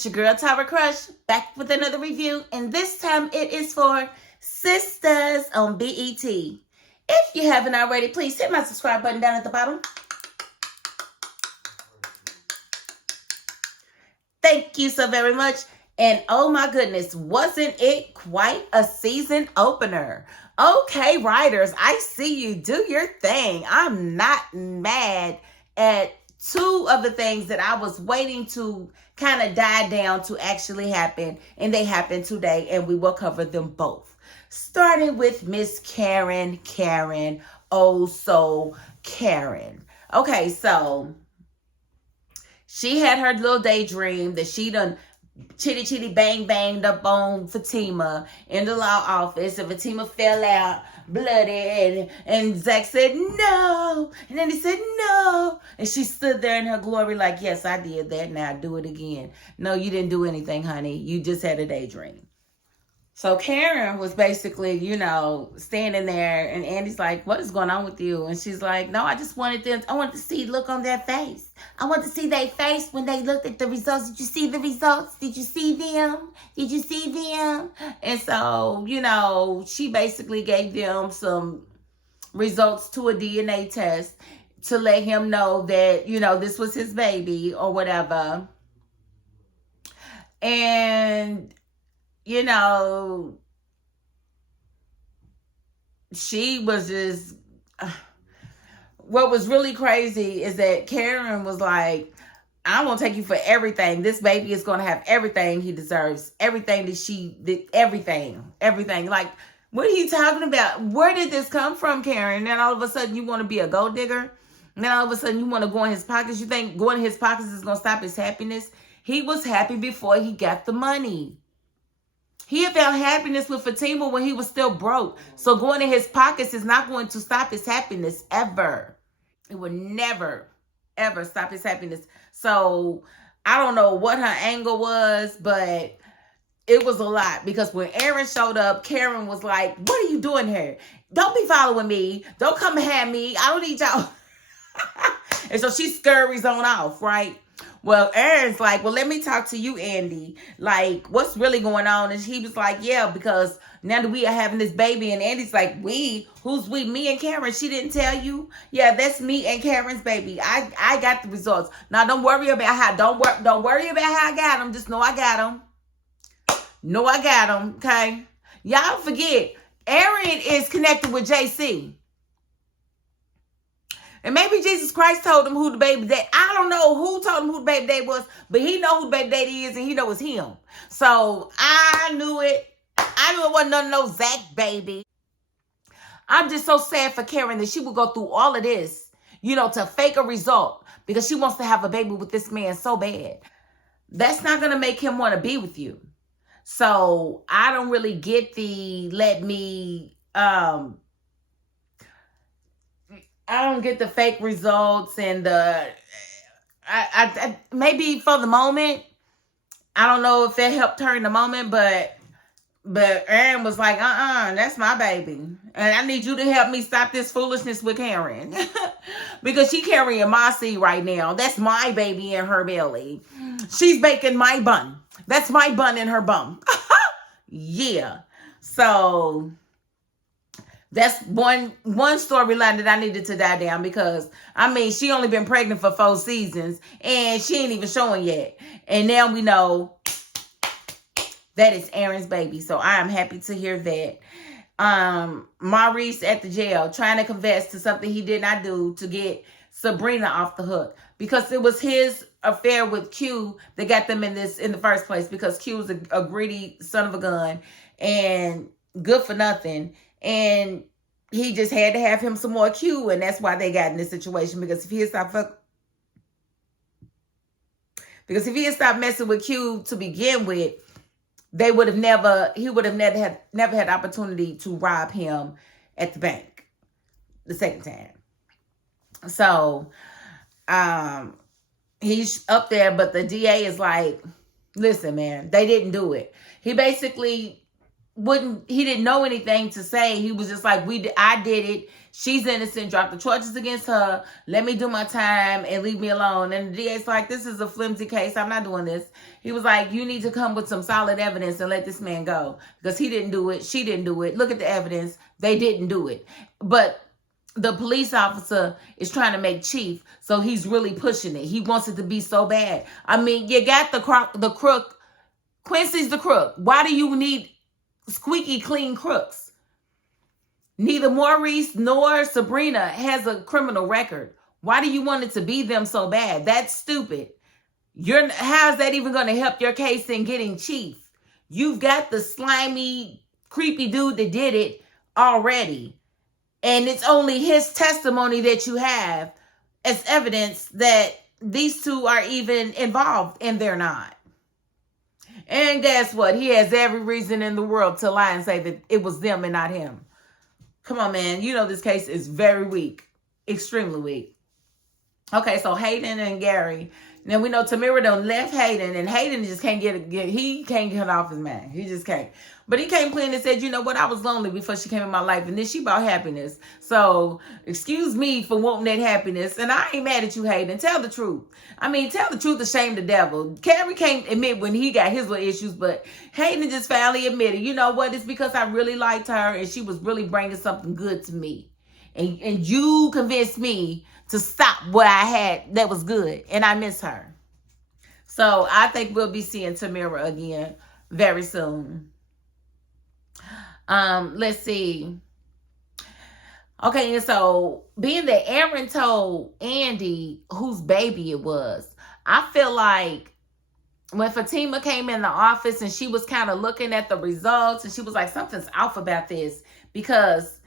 it's your girl Tyra Crush, back with another review, and this time it is for Sistas on BET. If you haven't already, please hit my subscribe button down at the bottom. Thank you so very much. And oh my goodness, wasn't it quite a season opener? Okay, writers, I see you. Do your thing. I'm not mad at two of the things that I was waiting to kind of die down to actually happen, and they happened today, and we will cover them both. Starting with Miss Karen, oh so Karen. Okay, so she had her little daydream that she done chitty banged up on Fatima in the law office, and Fatima fell out bloody, and Zach said no, and then he said no, and she stood there in her glory like, yes, I did that, now do it again. No, you didn't do anything, honey, you just had a daydream. So Karen was basically, standing there, and Andy's like, what is going on with you? And she's like, no, I wanted to see look on their face. I want to see their face when they looked at the results. Did you see the results? Did you see them? Did you see them? And so, she basically gave them some results to a DNA test to let him know that, this was his baby or whatever. And she was just, what was really crazy is that Karen was like, I'm going to take you for everything. This baby is going to have everything he deserves. Everything that she did, everything. Like, what are you talking about? Where did this come from, Karen? And then all of a sudden you want to be a gold digger? And then all of a sudden you want to go in his pockets? You think going in his pockets is going to stop his happiness? He was happy before he got the money. He had found happiness with Fatima when he was still broke. So going in his pockets is not going to stop his happiness ever. It would never, ever stop his happiness. So I don't know what her angle was, but it was a lot. Because when Aaron showed up, Karen was like, what are you doing here? Don't be following me. Don't come and have me. I don't need y'all. And so she scurries on off, right? Well, Aaron's like, well, let me talk to you, Andy. Like, what's really going on? And he was like, yeah, because now that we are having this baby. And Andy's like, we? Who's we? Me and Karen. She didn't tell you? Yeah, that's me and Karen's baby. I got the results. Now, don't worry about how, don't worry about how I got them. Just know I got them. Know I got them, okay? Y'all forget, Aaron is connected with JC. And maybe Jesus Christ told him who the baby daddy. I don't know who told him who the baby daddy was, but he know who the baby daddy is, and he know it's him. So I knew it. I knew it wasn't none of no Zach baby. I'm just so sad for Karen that she would go through all of this, to fake a result because she wants to have a baby with this man so bad. That's not going to make him want to be with you. So I don't really get the I don't get the fake results and I maybe for the moment, I don't know if that helped her in the moment, but Aaron was like, that's my baby. And I need you to help me stop this foolishness with Karen. Because she carrying my seed right now. That's my baby in her belly. She's baking my bun. That's my bun in her bum. Yeah. So that's one storyline that I needed to die down because, she only been pregnant for 4 seasons and she ain't even showing yet. And now we know that is Aaron's baby. So I am happy to hear that. Maurice at the jail trying to confess to something he did not do to get Sabrina off the hook. Because it was his affair with Q that got them in the first place. Because Q was a greedy son of a gun and good for nothing. And he just had to have him some more Q, and that's why they got in this situation. Because if he had stopped messing with Q to begin with, he would have never had opportunity to rob him at the bank the second time. So he's up there, but the DA is like, listen, man, they didn't do it. He basically he didn't know anything to say. He was just like, I did it. She's innocent. Drop the charges against her. Let me do my time and leave me alone. And the DA's like, this is a flimsy case. I'm not doing this. He was like, you need to come with some solid evidence and let this man go. Because he didn't do it. She didn't do it. Look at the evidence. They didn't do it. But the police officer is trying to make chief. So he's really pushing it. He wants it to be so bad. I mean, you got the crook. Quincy's the crook. Why do you need squeaky clean crooks? Neither Maurice nor Sabrina has a criminal record. Why do you want it to be them so bad? That's stupid. How's that even going to help your case in getting chief? You've got the slimy, creepy dude that did it already. And it's only his testimony that you have as evidence that these two are even involved, and they're not. And guess what? He has every reason in the world to lie and say that it was them and not him. Come on, man. You know this case is very weak. Extremely weak. Okay, so Hayden and Gary. Now we know Tamira done left Hayden, and Hayden just can't he can't get off his mind. He just can't. But he came clean and said, you know what, I was lonely before she came in my life, and then she brought happiness. So excuse me for wanting that happiness. And I ain't mad at you, Hayden. Tell the truth. I mean, tell the truth to shame the devil. Gary can't admit when he got his little issues, but Hayden just finally admitted, you know what, it's because I really liked her and she was really bringing something good to me. And you convinced me to stop what I had that was good, and I miss her. So I think we'll be seeing Tamira again very soon. Let's see. Okay, and so being that Aaron told Andy whose baby it was, I feel like when Fatima came in the office and she was kind of looking at the results and she was like, something's off about this, because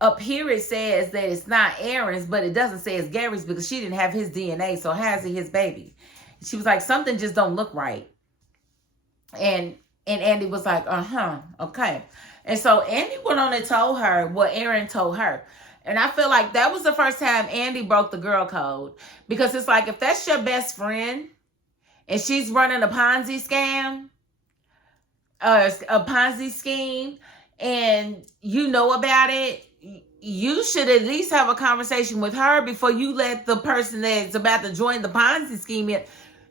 up here it says that it's not Aaron's, but it doesn't say it's Gary's because she didn't have his DNA. So how's it his baby? She was like, something just don't look right. And Andy was like, okay. And so Andy went on and told her what Aaron told her. And I feel like that was the first time Andy broke the girl code. Because it's like, if that's your best friend and she's running a Ponzi scam, a Ponzi scheme, and you know about it, you should at least have a conversation with her before you let the person that's about to join the Ponzi scheme in.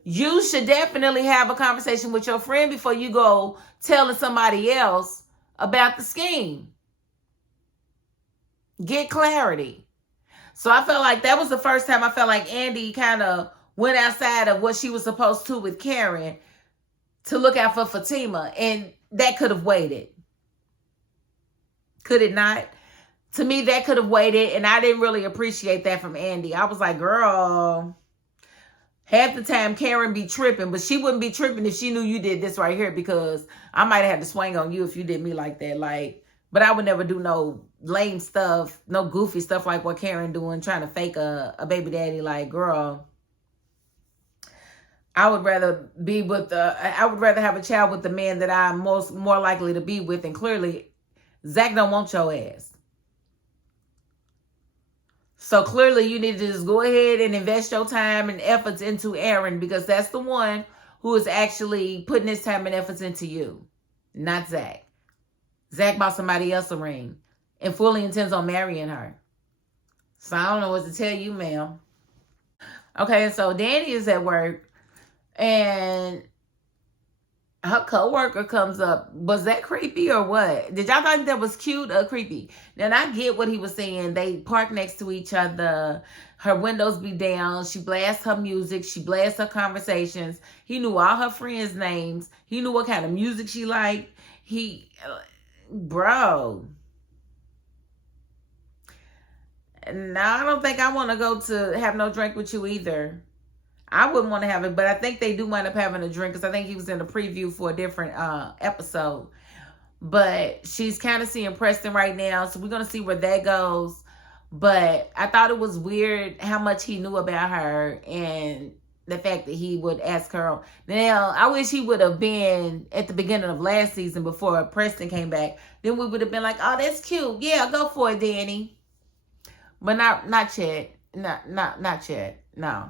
You should definitely have a conversation with your friend before you go telling somebody else about the scheme. Get clarity. So I felt like that was the first time I felt like Andy kind of went outside of what she was supposed to with Karen to look out for Fatima. And that could have waited. Could it not? To me, that could have waited, and I didn't really appreciate that from Andy. I was like, girl, half the time Karen be tripping, but she wouldn't be tripping if she knew you did this right here, because I might have had to swing on you if you did me like that. Like, but I would never do no lame stuff, no goofy stuff like what Karen doing, trying to fake a baby daddy. Like, girl, I would rather have a child with the man that I'm more likely to be with, and clearly Zach don't want your ass. So clearly you need to just go ahead and invest your time and efforts into Aaron, because that's the one who is actually putting his time and efforts into you, not Zach. Zach bought somebody else a ring and fully intends on marrying her. So I don't know what to tell you, ma'am. Okay, so Danni is at work and her coworker comes up. Was that creepy or what? Did y'all think that was cute or creepy? Now, I get what he was saying. They park next to each other. Her windows be down. She blasts her music. She blasts her conversations. He knew all her friends' names. He knew what kind of music she liked. Bro. Now, I don't think I want to go to have no drink with you either. I wouldn't want to have it, but I think they do wind up having a drink, because I think he was in a preview for a different episode. But she's kind of seeing Preston right now, so we're going to see where that goes. But I thought it was weird how much he knew about her and the fact that he would ask her. Now, I wish he would have been at the beginning of last season before Preston came back. Then we would have been like, oh, that's cute. Yeah, go for it, Danni. But not Chad. Not Chad. No,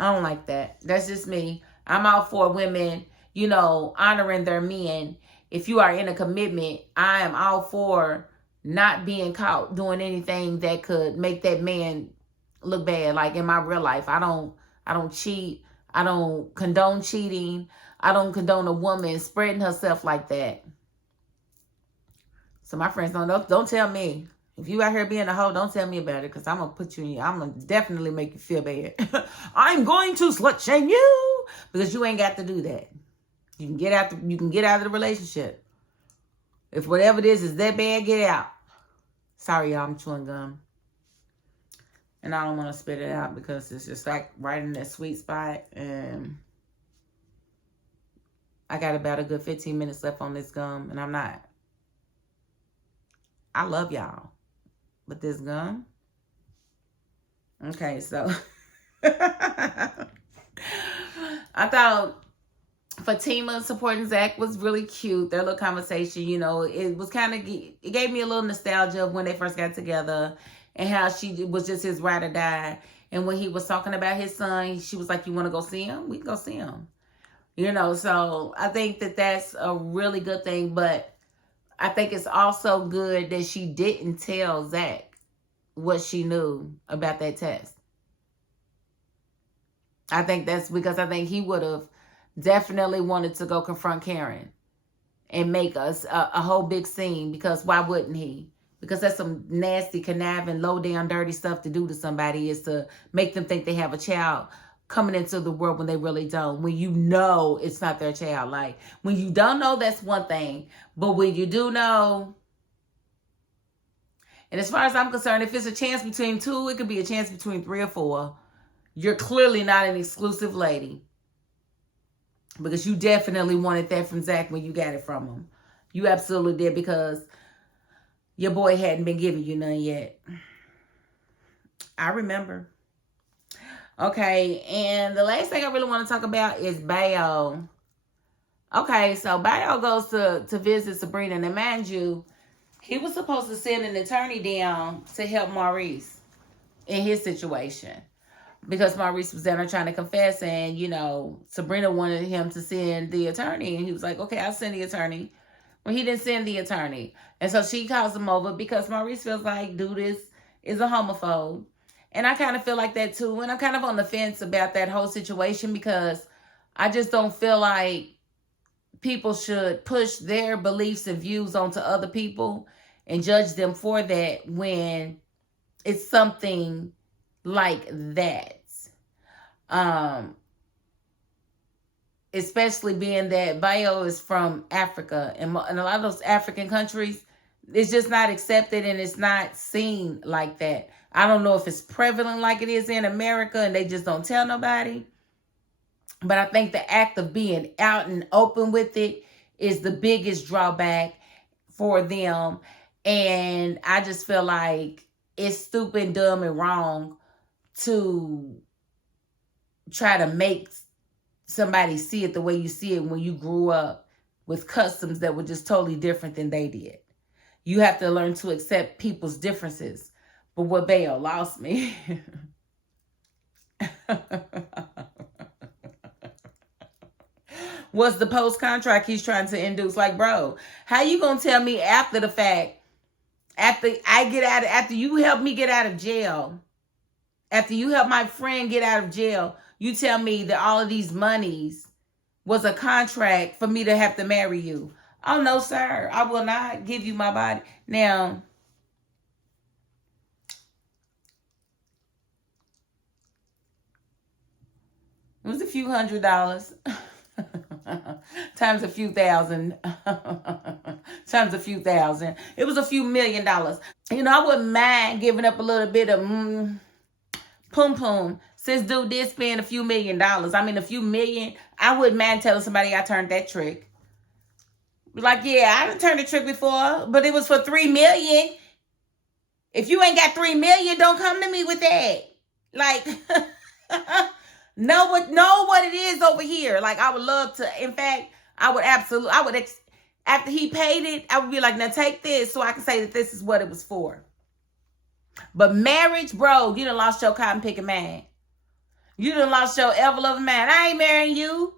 I don't like that. That's just me. I'm all for women, honoring their men if you are in a commitment, I am all for not being caught doing anything that could make that man look bad. Like in my real life, I don't cheat. I don't condone cheating. I don't condone a woman spreading herself like that. So my friends don't tell me. If you out here being a hoe, don't tell me about it, because I'm going to put you in. I'm going to definitely make you feel bad. I'm going to slut shame you, because you ain't got to do that. You can get out of the relationship. If whatever it is that bad, get out. Sorry, y'all, I'm chewing gum. And I don't want to spit it out because it's just like right in that sweet spot. And I got about a good 15 minutes left on this gum, and I'm not. I love y'all. But this gum. Okay, so I thought Fatima supporting Zach was really cute. Their little conversation, you know, it was kind of, it gave me a little nostalgia of when they first got together and how she was just his ride or die. And when he was talking about his son, she was like, you want to go see him? We can go see him. You know, so I think that that's a really good thing. But I think it's also good that she didn't tell Zach what she knew about that test. I think that's because I think he would have definitely wanted to go confront Karen and make us a whole big scene, because why wouldn't he? Because that's some nasty, conniving, low down, dirty stuff to do to somebody, is to make them think they have a child coming into the world when they really don't, when you know it's not their child. Like, when you don't know, that's one thing, but when you do know, and as far as I'm concerned, if it's a chance between two, it could be a chance between 3 or 4. You're clearly not an exclusive lady, because you definitely wanted that from Zach when you got it from him. You absolutely did, because your boy hadn't been giving you none yet. I remember. Okay, and the last thing I really want to talk about is Bayo. Okay, so Bayo goes to visit Sabrina. And mind you, he was supposed to send an attorney down to help Maurice in his situation, because Maurice was down there trying to confess, and, you know, Sabrina wanted him to send the attorney, and he was like, okay, I'll send the attorney. Well, he didn't send the attorney. And so she calls him over because Maurice feels like dude is a homophobe. And I kind of feel like that too. And I'm kind of on the fence about that whole situation, because I just don't feel like people should push their beliefs and views onto other people and judge them for that when it's something like that. Especially being that Bayo is from Africa, and a lot of those African countries, it's just not accepted and it's not seen like that. I don't know if it's prevalent like it is in America and they just don't tell nobody. But I think the act of being out and open with it is the biggest drawback for them. And I just feel like it's stupid, dumb, and wrong to try to make somebody see it the way you see it when you grew up with customs that were just totally different than they did. You have to learn to accept people's differences. But what Bayo lost me was the post-contract he's trying to induce. Like, bro, how you gonna tell me after the fact, after you help me get out of jail, after you help my friend get out of jail, you tell me that all of these monies was a contract for me to have to marry you? Oh, no, sir. I will not give you my body. Now, it was a few $100 times a few thousand times a few thousand. It was a few $1 million. You know, I wouldn't mind giving up a little bit of pum since dude did spend a few $1 million. I mean, a few million. I wouldn't mind telling somebody I turned that trick. Like, yeah, I done turned a trick before, but it was for $3 million. If you ain't got $3 million, don't come to me with that. Like, know what it is over here. Like, I would love to. In fact, after he paid it, I would be like, now take this so I can say that this is what it was for. But marriage, bro, you done lost your cotton picking man. You done lost your ever-loving man. I ain't marrying you.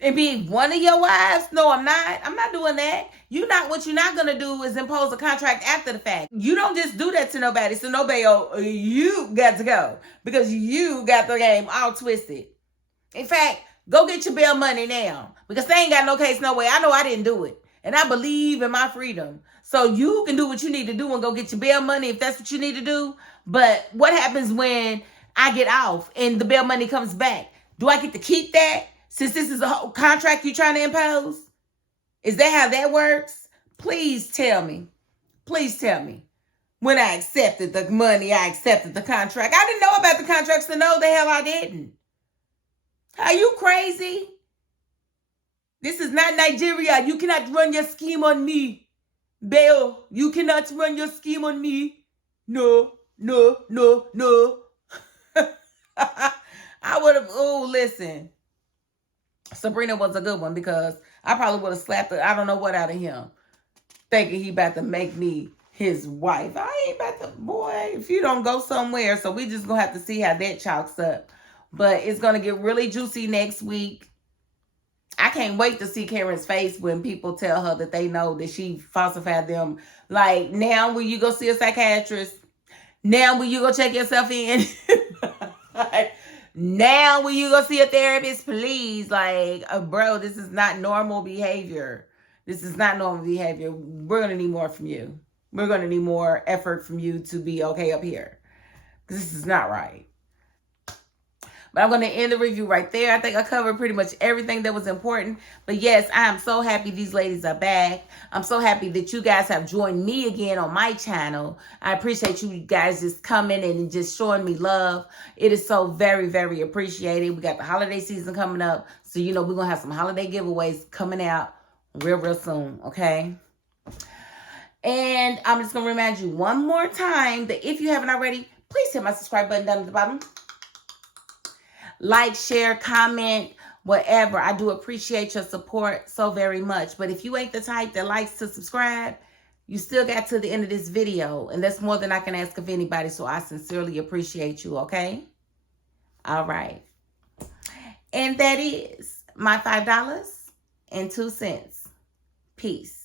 and be one of your wives? No, I'm not. I'm not doing that. What you're not gonna do is impose a contract after the fact. You don't just do that to nobody. So nobody, you got to go because you got the game all twisted. In fact, go get your bail money now because they ain't got no case, no way. I know I didn't do it, and I believe in my freedom. So you can do what you need to do and go get your bail money if that's what you need to do. But what happens when I get off and the bail money comes back? Do I get to keep that since this is a whole contract you're trying to impose? Is that how that works? Please tell me. Please tell me. When I accepted the money, I accepted the contract. I didn't know about the contracts, so no, the hell I didn't. Are you crazy? This is not Nigeria. You cannot run your scheme on me. Bail, you cannot run your scheme on me. No, no, no, no. I would have, listen. Sabrina was a good one because I probably would have slapped the I don't know what out of him. Thinking he about to make me his wife. I ain't about to, boy, if you don't go somewhere. So we just going to have to see how that chalks up. But it's going to get really juicy next week. I can't wait to see Karen's face when people tell her that they know that she falsified them. Like, now will you go see a psychiatrist? Now will you go check yourself in? Like, now will you go see a therapist, please? Like, bro, this is not normal behavior. This is not normal behavior. We're going to need more from you. We're going to need more effort from you to be okay up here. This is not right. But I'm going to end the review right there. I think I covered pretty much everything that was important. But yes, I am so happy these ladies are back. I'm so happy that you guys have joined me again on my channel. I appreciate you guys just coming and just showing me love. It is so very, very appreciated. We got the holiday season coming up. So, we're going to have some holiday giveaways coming out real soon. Okay? And I'm just going to remind you one more time that if you haven't already, please hit my subscribe button down at the bottom. Like, share, comment, whatever. I do appreciate your support so very much. But if you ain't the type that likes to subscribe, you still got to the end of this video. And that's more than I can ask of anybody. So I sincerely appreciate you, okay? All right. And that is my $5.02. Peace.